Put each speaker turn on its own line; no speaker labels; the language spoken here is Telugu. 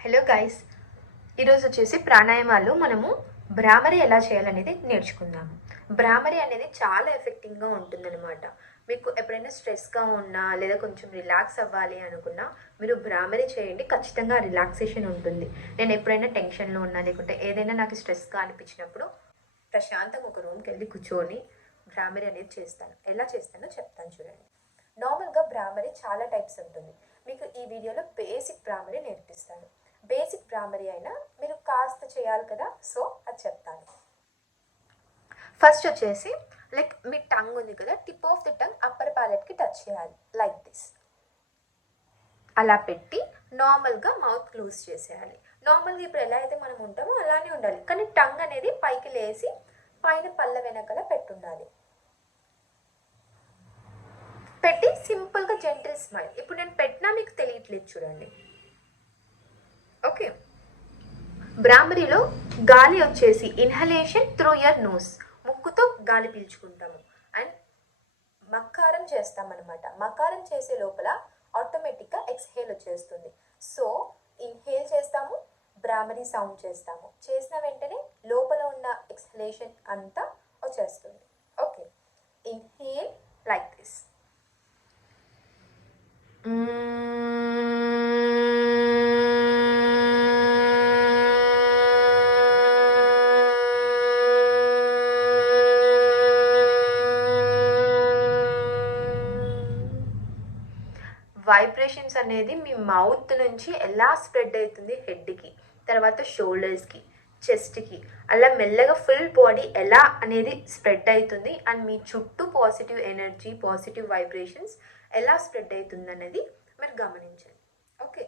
హలో గైస్ ఈరోజు వచ్చేసి ప్రాణాయామాలు మనము భ్రామరి ఎలా చేయాలనేది నేర్చుకుందాము. భ్రామరి అనేది చాలా ఎఫెక్టింగ్గా ఉంటుందన్నమాట. మీకు ఎప్పుడైనా స్ట్రెస్గా ఉన్నా లేదా కొంచెం రిలాక్స్ అవ్వాలి అనుకున్నా మీరు భ్రామరీ చేయండి. ఖచ్చితంగా రిలాక్సేషన్ ఉంటుంది. నేను ఎప్పుడైనా టెన్షన్లో ఉన్నా లేకుంటే ఏదైనా నాకు స్ట్రెస్గా అనిపించినప్పుడు ప్రశాంతంగా ఒక రూమ్కి వెళ్ళి కూర్చొని భ్రామరీ అనేది చేస్తాను. ఎలా చేస్తానో చెప్తాను చూడండి. నార్మల్గా భ్రామరీ చాలా టైప్స్ ఉంటుంది. మీకు ఈ వీడియోలో బేసిక్ భ్రామరీ నేర్పిస్తాను. బేసిక్ ప్రామరీ అయినా మీరు కాస్త చేయాలి కదా సో అది చెప్తాను. ఫస్ట్ వచ్చేసి లైక్ మీ టంగ్ ఉంది కదా tip of the tongue upper ప్యాలెట్కి touch చేయాలి లైక్ దిస్ అలా పెట్టి నార్మల్గా మౌత్ క్లోజ్ చేసేయాలి. నార్మల్గా ఇప్పుడు ఎలా అయితే మనం ఉంటామో అలానే ఉండాలి. కానీ టంగ్ అనేది పైకి లేసి పైన పళ్ళ వెనకల పెట్టుండాలి. పెట్టి సింపుల్గా జెంటిల్ స్మైల్ ఇప్పుడు నేను పెట్టినా మీకు తెలియట్లేదు చూడండి ఓకే బ్రాహ్మరిలో గాలి వచ్చేసి ఇన్హలేషన్ త్రూ యర్ నోస్ ముక్కుతో గాలి పీల్చుకుంటాము. అండ్ మకారం చేస్తామన్నమాట. మకారం చేసే లోపల ఆటోమేటిక్గా ఎక్స్హేల్ వచ్చేస్తుంది. సో ఇన్హేల్ చేస్తాము బ్రాహ్మరీ సౌండ్ చేస్తాము. చేసిన వెంటనే లోపల ఉన్న ఎక్స్హలేషన్ అంతా వచ్చేస్తుంది. వైబ్రేషన్స్ అనేది మీ మౌత్ నుంచి ఎలా స్ప్రెడ్ అవుతుంది? హెడ్కి తర్వాత షోల్డర్స్కి చెస్ట్కి అలా మెల్లగా ఫుల్ బాడీ ఎలా అనేది స్ప్రెడ్ అవుతుంది? అండ్ మీ చుట్టూ పాజిటివ్ ఎనర్జీ పాజిటివ్ వైబ్రేషన్స్ ఎలా స్ప్రెడ్ అవుతుంది అనేది మీరు గమనించండి. ఓకే